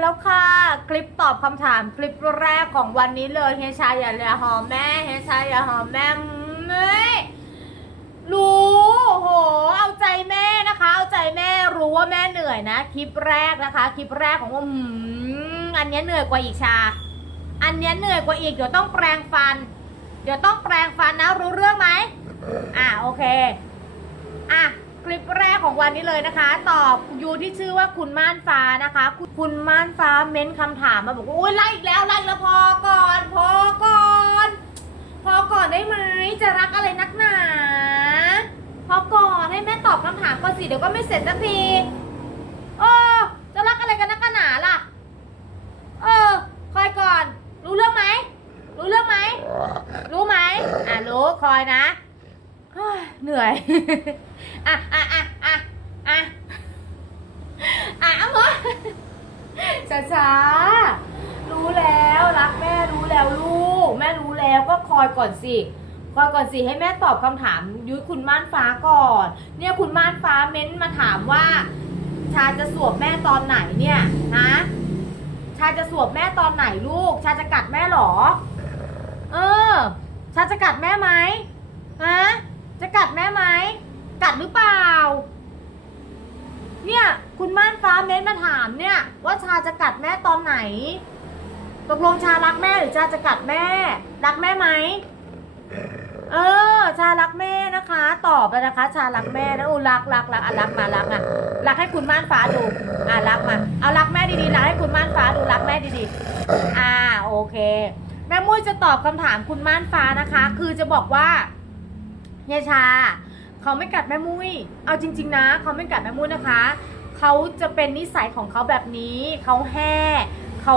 แล้วค่ะ คลิปตอบคำถามคลิปแรกของวันนี้เลยเฮชายอย่าอย่าหอมแม่เฮชายอย่าหอมแม่เฮ้ยรู้โห เอาใจแม่นะคะ เอาใจแม่รู้ว่าแม่เหนื่อยนะ คลิปแรกนะคะ คลิปแรกของว่าอืมอันนี้เหนื่อยกว่าอีกชา อันนี้เหนื่อยกว่าอีกเดี๋ยวต้องแปรงฟัน เดี๋ยวต้องแปรงฟันนะรู้เรื่องไหมอะโอเคอะ คลิปแรกของวันนี้เลยนะคะ ตอบยูที่ชื่อว่าคุณม่านฟ้านะคะ คุณม่านฟ้าเม้นคำถามมาบอกว่าโอ้ยไล่อีกแล้วไล่แล้วพอก่อนพอก่อน พอก่อนได้ไหมจะรักอะไรนักหนาพอก่อนให้แม่ตอบคำถามก่อนสิเดี๋ยวก็ไม่เสร็จสักทีเออจะรักอะไรกันนักหนาล่ะ เออคอยก่อน รู้เรื่องไหมรู้เรื่องไหมรู้ไหมอะรู้คอยนะ เหนื่อย อะอะอะอะอะอะเอาหมดช้าช้ารู้แล้วรักแม่รู้แล้วลูก แม่รู้แล้วก็คอยก่อนสิคอยก่อนสิให้แม่ตอบคำถามยุ้ยคุณม่านฟ้าก่อน เนี่ยคุณม่านฟ้าเม้นมาถามว่า ชาจะสวบแม่ตอนไหนเนี่ยนะชาจะสวบแม่ตอนไหนลูก ชาจะกัดแม่หรอ เออ ชาจะกัดแม่ไหมฮะ จะกัดแม่ไหม กัดหรือเปล่า เนี่ย คุณม่านฟ้าเม้นมาถามเนี่ย ว่าชาจะกัดแม่ตอนไหน ตกลงชารักแม่หรือชาจะกัดแม่ รักแม่ไหม เออ ชารักแม่นะคะ ตอบแล้วนะคะ ชารักแม่นะอูรักรักรักอะรักมารักอะรักให้คุณม่านฟ้าดู อะรักมา เอารักแม่ดีๆรักให้คุณม่านฟ้าดูรักแม่ดีๆ อ่าโอเค แม่มุ้ยจะตอบคำถามคุณม่านฟ้านะคะ คือจะบอกว่า เฮียชา เขาไม่กัดแม่มุ้ย เอาจริง ๆ นะ เขาไม่กัดแม่มุ้ยนะคะ เขาจะเป็นนิสัยของเขาแบบนี้ เขาแห่เขา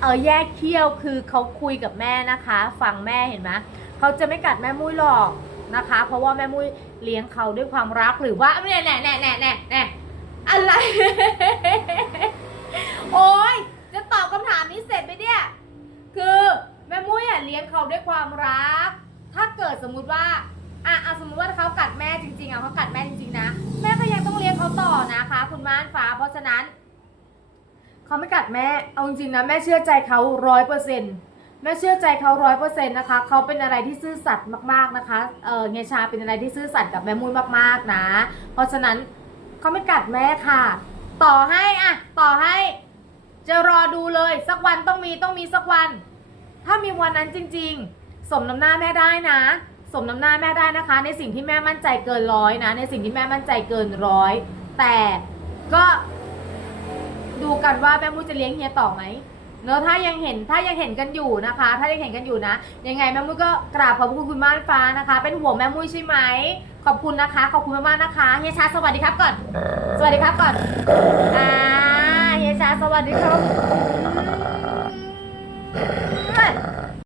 เออแยกเขี้ยวคือเขาคุยกับแม่นะคะ ฟังแม่เห็นไหมเขาจะไม่กัดแม่มุ้ยหรอกนะคะ เพราะว่าแม่มุ้ยเลี้ยงเขาด้วยความรักหรือว่าแน่แน่แน่แน่แน่แน่อะไร โอ้ยจะตอบคำถามนี้เสร็จไหมเนี่ย คือแม่มุ้ยอะเลี้ยงเขาด้วยความรัก ถ้าเกิดสมมุติว่า อะอะสมมติว่าเขากัด แม่จริงๆอะเขากัดแม่จริงๆนะ แม่ก็ยังต้องเลี้ยงเขาต่อนะคะ คุณม่านฟ้า เพราะฉะนั้นเขาไม่กัดแม่ เอาจริงๆนะแม่เชื่อใจเขาร้อยเปอร์เซ็นต์แม่เชื่อใจเขาร้อยเปอร์เซ็นต์นะคะ เขาเป็นอะไรที่ซื่อสัตย์มากๆนะคะ เออเงยชาเป็นอะไรที่ซื่อสัตย์กับแม่มุ้ยมากๆนะ เพราะฉะนั้นเขาไม่กัดแม่ค่ะ ต่อให้อะต่อให้ จะรอดูเลยสักวันต้องมีต้องมีสักวัน ถ้ามีวันนั้นจริง ๆ สมน้ำหน้าแม่ได้นะ สมน้ำหน้าแม่ได้นะคะ ในสิ่งที่แม่มั่นใจเกินร้อยนะ ในสิ่งที่แม่มั่นใจเกินร้อยแต่ก็ดูกันว่าแม่มุ้ยจะเลี้ยงเฮียต่อไหมเนอะถ้ายังเห็นถ้ายังเห็นกันอยู่นะคะ ถ้ายังเห็นกันอยู่นะ ยังไงแม่มุ้ยก็กราบขอบคุณคุณม่านฟ้านะคะ เป็นห่วงแม่มุ้ยใช่ไหมขอบคุณนะคะ ขอบคุณมากๆนะคะเฮียชาสวัสดีครับก่อน สวัสดีครับก่อนอ่าเฮียชาสวัสดีครับ